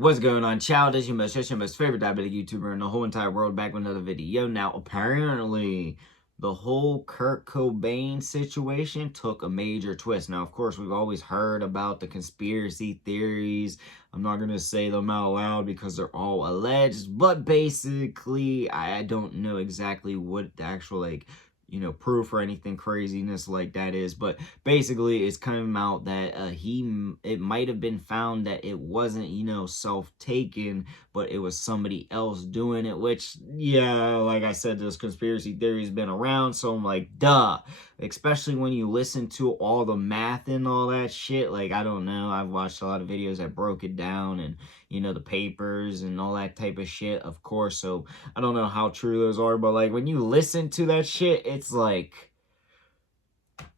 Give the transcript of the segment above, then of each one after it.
What's going on, child? It's your most favorite diabetic YouTuber in the whole entire world, back with another video. Now, apparently, the whole Kurt Cobain situation took a major twist. Now, of course, we've always heard about the conspiracy theories. I'm not going to say them out loud because they're all alleged, but basically, I don't know exactly what the actual, proof or anything craziness like that is, but basically it's come out that it might have been found that it wasn't, self-taken, but it was somebody else doing it, which, yeah, like I said, this conspiracy theory has been around, so I'm like, duh, especially when you listen to all the math and all that shit. Like, I don't know, I've watched a lot of videos that broke it down, and the papers and all that type of shit, of course, so I don't know how true those are, but like when you listen to that shit, it's like,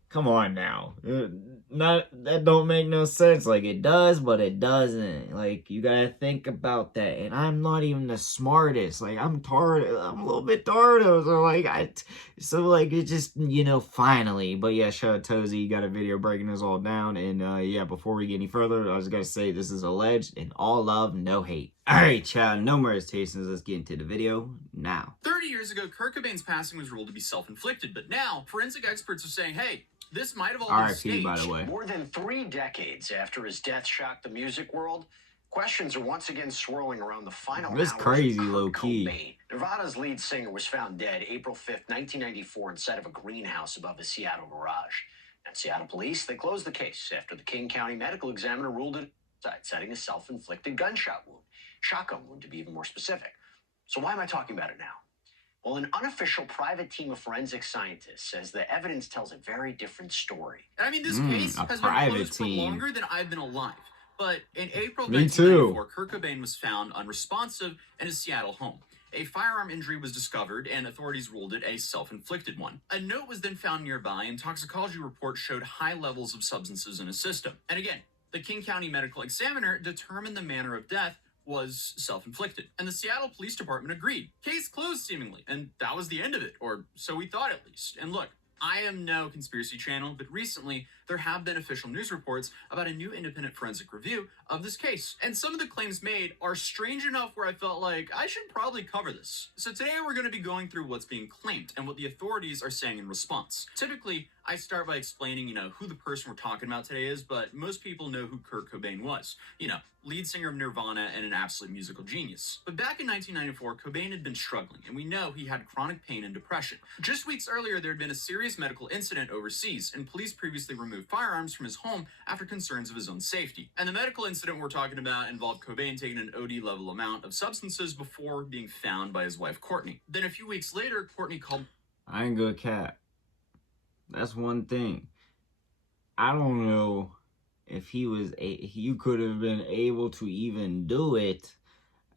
come on now. That don't make no sense. Like, it does, but it doesn't. Like, you gotta think about that. And I'm not even the smartest. Like, I'm a little bit tardo. So it just, finally. But yeah, shout out Tozy. You got a video breaking this all down. And yeah, before we get any further, I was gonna say this is alleged and all love, no hate. Alright, child, no more hesitations. Let's get into the video now. 30 years ago, Kurt Cobain's passing was ruled to be self-inflicted, but now forensic experts are saying, hey, this might have all been staged. By the way. More than 3 decades after his death shocked the music world, questions are once again swirling around the final hours of crazy, Kurt low-key. Cobain. Nirvana's lead singer was found dead April 5th, 1994, inside of a greenhouse above his Seattle garage. And Seattle police, they closed the case after the King County medical examiner ruled it citing a self-inflicted gunshot wound. Shotgun wound, to be even more specific. So why am I talking about it now? Well, an unofficial private team of forensic scientists says the evidence tells a very different story. And I mean, this case has been closed for longer than I've been alive. But in April 1994, Kurt Cobain was found unresponsive in his Seattle home. A firearm injury was discovered, and authorities ruled it a self-inflicted one. A note was then found nearby, and toxicology reports showed high levels of substances in his system. And again, the King County medical examiner determined the manner of death was self-inflicted. And the Seattle Police Department agreed. Case closed, seemingly. And that was the end of it, or so we thought at least. And look, I am no conspiracy channel, but recently there have been official news reports about a new independent forensic review of this case. And some of the claims made are strange enough where I felt like I should probably cover this. So today we're going to be going through what's being claimed and what the authorities are saying in response. Typically, I start by explaining, who the person we're talking about today is, but most people know who Kurt Cobain was. Lead singer of Nirvana and an absolute musical genius. But back in 1994, Cobain had been struggling, and we know he had chronic pain and depression. Just weeks earlier, there had been a serious medical incident overseas, and police previously removed firearms from his home after concerns of his own safety. And the medical incident we're talking about involved Cobain taking an OD-level amount of substances before being found by his wife, Courtney. Then a few weeks later, Courtney called... I ain't gonna cap. That's one thing. I don't know if you could have been able to even do it.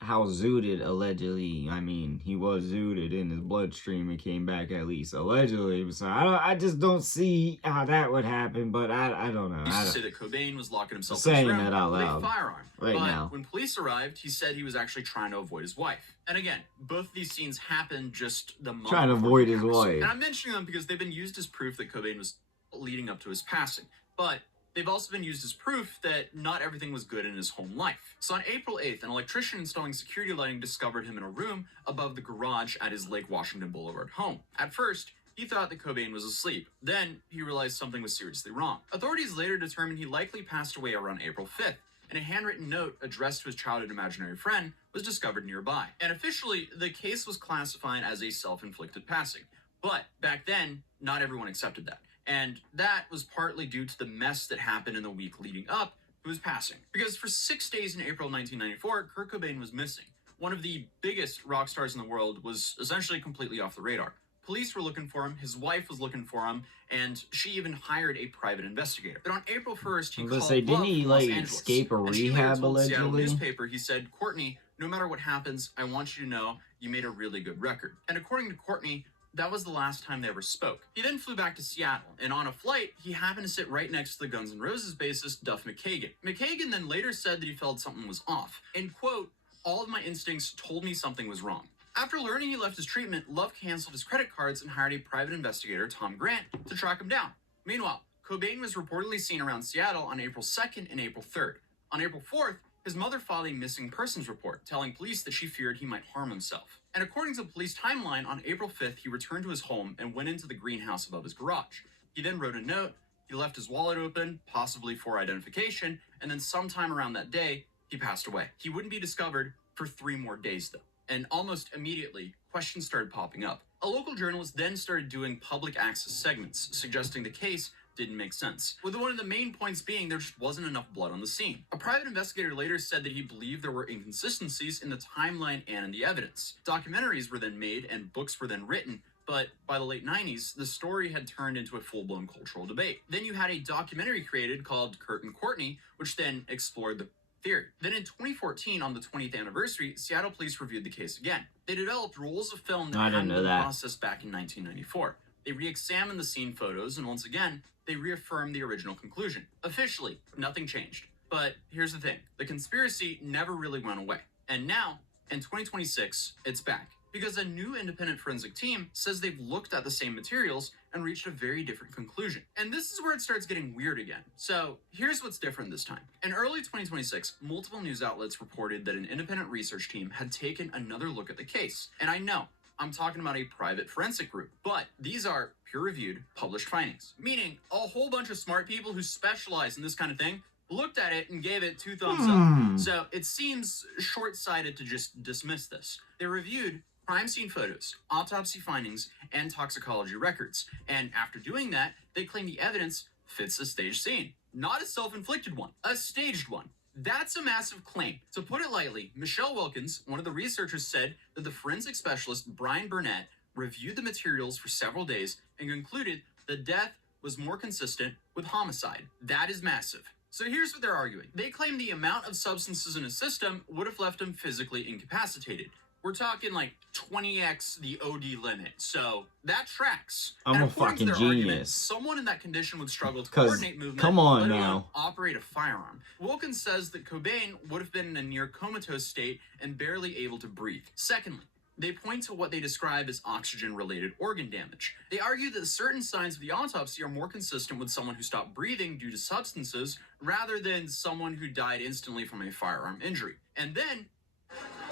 How zooted, allegedly, I mean, he was zooted in his bloodstream and came back, at least allegedly. So I just don't see how that would happen, but I don't know. He used to say that Cobain was locking himself in his room that out loud with a firearm. right but now. When police arrived, he said he was actually trying to avoid his wife. And again, both of these scenes happened just the month Trying to avoid his wife. And I'm mentioning them because they've been used as proof that Cobain was leading up to his passing. But they've also been used as proof that not everything was good in his home life. So on April 8th, an electrician installing security lighting discovered him in a room above the garage at his Lake Washington Boulevard home. At first, he thought that Cobain was asleep. Then, he realized something was seriously wrong. Authorities later determined he likely passed away around April 5th, and a handwritten note addressed to his childhood imaginary friend was discovered nearby. And officially, the case was classified as a self-inflicted passing. But back then, not everyone accepted that. And that was partly due to the mess that happened in the week leading up to his passing. Because for 6 days in April 1994, Kurt Cobain was missing. One of the biggest rock stars in the world was essentially completely off the radar. Police were looking for him, his wife was looking for him, and she even hired a private investigator. But on April 1st, he called didn't he, Los Angeles, escape a rehab, allegedly? Seattle newspaper, he said, Courtney, no matter what happens, I want you to know you made a really good record. And according to Courtney, that was the last time they ever spoke. He then flew back to Seattle, and on a flight, he happened to sit right next to the Guns N' Roses bassist Duff McKagan. McKagan then later said that he felt something was off. And quote, all of my instincts told me something was wrong. After learning he left his treatment, Love canceled his credit cards and hired a private investigator, Tom Grant, to track him down. Meanwhile, Cobain was reportedly seen around Seattle on April 2nd and April 3rd. On April 4th, his mother filed a missing persons report, telling police that she feared he might harm himself. And according to the police timeline, on April 5th, he returned to his home and went into the greenhouse above his garage. He then wrote a note. He left his wallet open, possibly for identification, and then sometime around that day, he passed away. He wouldn't be discovered for 3 more days, though. And almost immediately, questions started popping up. A local journalist then started doing public access segments, suggesting the case didn't make sense, with one of the main points being there just wasn't enough blood on the scene. A private investigator later said that he believed there were inconsistencies in the timeline and in the evidence. Documentaries were then made and books were then written, but by the late 90s, the story had turned into a full-blown cultural debate. Then you had a documentary created called Kurt and Courtney, which then explored the theory. Then in 2014, on the 20th anniversary, Seattle police reviewed the case again. They developed rolls of film that hadn't been processed back in 1994. They re-examined the scene photos, and once again, they reaffirmed the original conclusion. Officially, nothing changed. But here's the thing. The conspiracy never really went away. And now, in 2026, it's back. Because a new independent forensic team says they've looked at the same materials and reached a very different conclusion. And this is where it starts getting weird again. So here's what's different this time. In early 2026, multiple news outlets reported that an independent research team had taken another look at the case. And I know, I'm talking about a private forensic group, but these are peer-reviewed, published findings, meaning a whole bunch of smart people who specialize in this kind of thing looked at it and gave it 2 thumbs up. So it seems short-sighted to just dismiss this. They reviewed crime scene photos, autopsy findings, and toxicology records, and after doing that, they claim the evidence fits a staged scene. Not a self-inflicted one, a staged one. That's a massive claim. To put it lightly, Michelle Wilkins, one of the researchers, said that the forensic specialist Brian Burnett reviewed the materials for several days and concluded the death was more consistent with homicide. That is massive. So here's what they're arguing. They claim the amount of substances in his system would have left him physically incapacitated. We're talking like 20x the OD limit. So that tracks. I'm a fucking genius. Argument, someone in that condition would struggle to coordinate movement, come on let alone now, operate a firearm. Wilkins says that Cobain would have been in a near comatose state and barely able to breathe. Secondly, they point to what they describe as oxygen-related organ damage. They argue that certain signs of the autopsy are more consistent with someone who stopped breathing due to substances rather than someone who died instantly from a firearm injury. And then...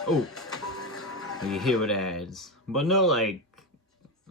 oh, you hear what adds. But no, like,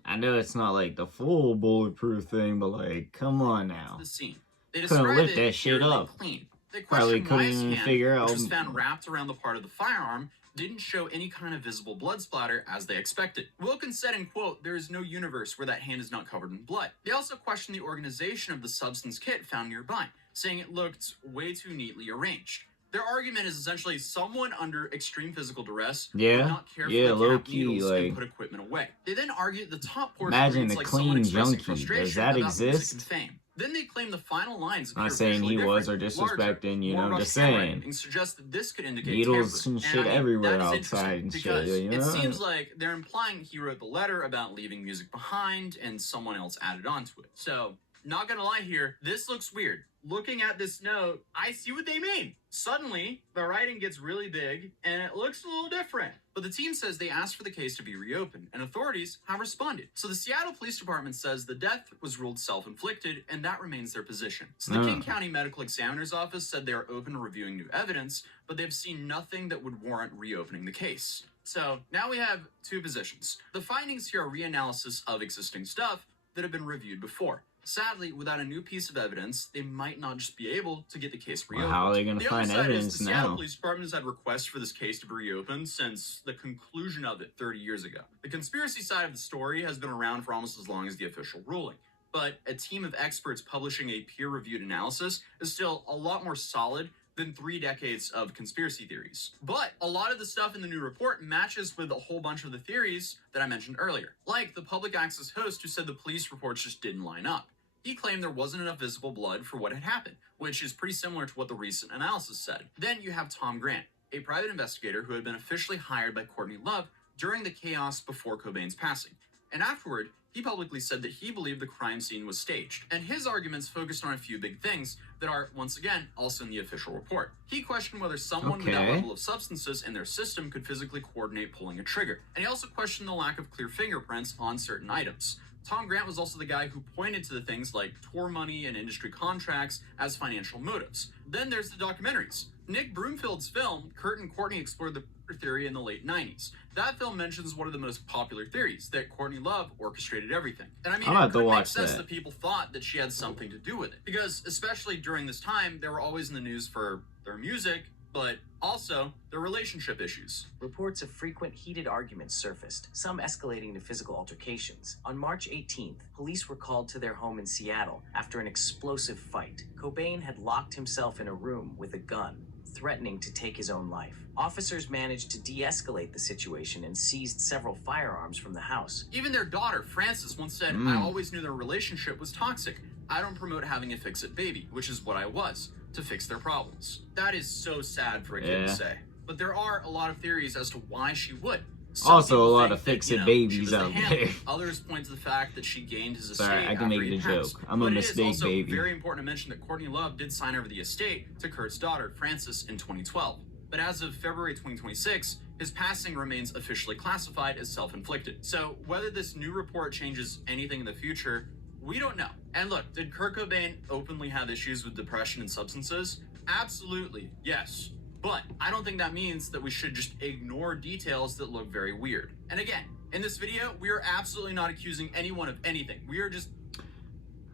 I know it's not like the full bulletproof thing, but like, come on now. The scene. They couldn't lift that shit up. Clean. They probably couldn't even figure out. Which was found wrapped around the part of the firearm, didn't show any kind of visible blood splatter as they expected. Wilkins said, in quote, "There is no universe where that hand is not covered in blood." They also questioned the organization of the substance kit found nearby, saying it looked way too neatly arranged. Their argument is essentially someone under extreme physical duress would not carefully cap needles and put equipment away. They then argue the top portion imagine reads a like clean someone junkie. Does that exist? And fame. Then they claim the final lines not saying he was or disrespecting, you know, just saying. And suggest that this could indicate needles tampering. and shit everywhere outside and shit. You know? It seems like they're implying he wrote the letter about leaving music behind and someone else added onto it. So, not gonna lie here, this looks weird. Looking at this note, I see what they mean. Suddenly, the writing gets really big, and it looks a little different. But the team says they asked for the case to be reopened, and authorities have responded. So the Seattle Police Department says the death was ruled self-inflicted, and that remains their position. So the King County Medical Examiner's Office said they are open to reviewing new evidence, but they've seen nothing that would warrant reopening the case. So now we have 2 positions. The findings here are reanalysis of existing stuff that have been reviewed before. Sadly, without a new piece of evidence, they might not just be able to get the case reopened. Well, how are they going to find evidence the now? The Seattle Police Department has had requests for this case to be reopened since the conclusion of it 30 years ago. The conspiracy side of the story has been around for almost as long as the official ruling. But a team of experts publishing a peer-reviewed analysis is still a lot more solid than 3 decades of conspiracy theories. But a lot of the stuff in the new report matches with a whole bunch of the theories that I mentioned earlier. Like the public access host who said the police reports just didn't line up. He claimed there wasn't enough visible blood for what had happened, which is pretty similar to what the recent analysis said. Then you have Tom Grant, a private investigator who had been officially hired by Courtney Love during the chaos before Cobain's passing. And afterward, he publicly said that he believed the crime scene was staged. And his arguments focused on a few big things that are, once again, also in the official report. He questioned whether someone with that level of substances in their system could physically coordinate pulling a trigger. And he also questioned the lack of clear fingerprints on certain items. Tom Grant was also the guy who pointed to the things like tour money and industry contracts as financial motives. Then there's the documentaries. Nick Broomfield's film, Kurt and Courtney explored the murder theory in the late 90s. That film mentions one of the most popular theories, that Courtney Love orchestrated everything. And I mean, it could make sense that people thought that she had something to do with it. Because, especially during this time, they were always in the news for their music, but also their relationship issues. Reports of frequent heated arguments surfaced, some escalating to physical altercations. On March 18th, police were called to their home in Seattle after an explosive fight. Cobain had locked himself in a room with a gun, threatening to take his own life. Officers managed to de-escalate the situation and seized several firearms from the house. Even their daughter, Frances, once said, I always knew their relationship was toxic. I don't promote having a fix-it baby, which is what I was, to fix their problems. That is so sad for a kid to say. But there are a lot of theories as to why she would. Some also a lot of fix-it babies out there. Others point to the fact that she gained his estate. Sorry, I can make the joke. I'm a mistake baby. It is also very important to mention that Courtney Love did sign over the estate to Kurt's daughter, Frances, in 2012. But as of February 2026, his passing remains officially classified as self-inflicted. So whether this new report changes anything in the future, we don't know. And look, did Kurt Cobain openly have issues with depression and substances? Absolutely, yes. But I don't think that means that we should just ignore details that look very weird. And again, in this video, we are absolutely not accusing anyone of anything. We are just...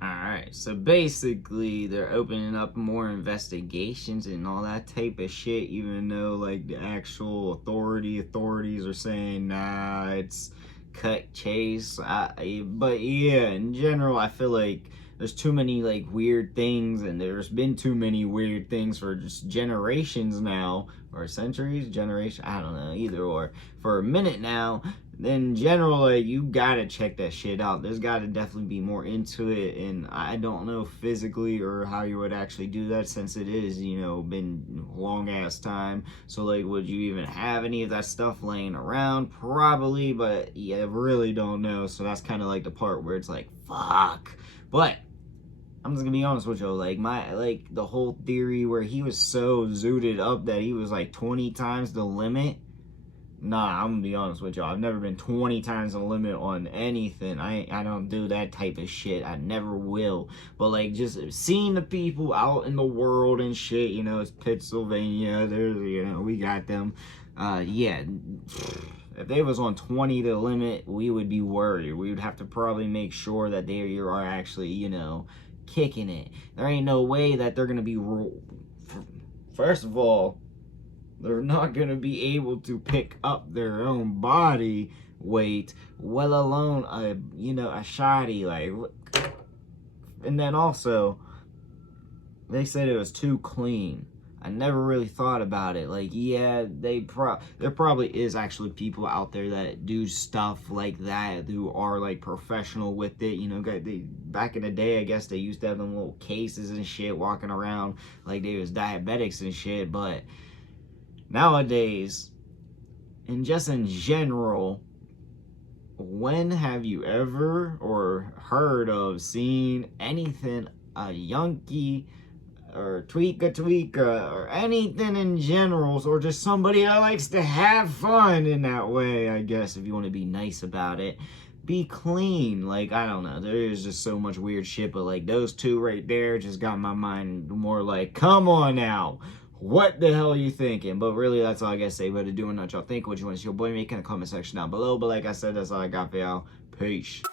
Alright, so basically they're opening up more investigations and all that type of shit, even though like the actual authorities are saying, nah, it's cut chase. But yeah, in general, I feel like there's too many like weird things, and there's been too many weird things for just generations now, or centuries, generation, I don't know, either or, for a minute now. In general, like, you gotta check that shit out. There's gotta definitely be more into it, and I don't know physically or how you would actually do that, since it is, you know, been long ass time. So like, would you even have any of that stuff laying around? Probably, but yeah, I really don't know. So that's kind of like the part where it's like, fuck. But I'm just gonna be honest with you, like the whole theory where he was so zooted up that he was like 20 times the limit. Nah, I'm gonna be honest with y'all. I've never been 20 times the limit on anything. I don't do that type of shit. I never will. But like, just seeing the people out in the world and shit, you know, it's Pennsylvania. There's, you know, we got them. Yeah. If they was on 20 the limit, we would be worried. We would have to probably make sure that they are actually, you know, kicking it. There ain't no way that they're gonna be... First of all, they're not going to be able to pick up their own body weight, well alone a, you know, a shoddy, like. And then also, they said it was too clean. I never really thought about it. Like, yeah, there probably is actually people out there that do stuff like that, who are like professional with it. You know, back in the day, I guess they used to have them little cases and shit walking around like they was diabetics and shit, but nowadays, and just in general, when have you ever or heard of seen anything, a Yankee or tweaka or anything in general, or just somebody that likes to have fun in that way, I guess, if you want to be nice about it, be clean? Like, I don't know, there is just so much weird shit, but like those two right there just got my mind more like, come on now, what the hell are you thinking? But really, that's all I gotta say. But to do what y'all think, what you want to see your boy make in the comment section down below. But like I said, that's all I got for y'all. Peace.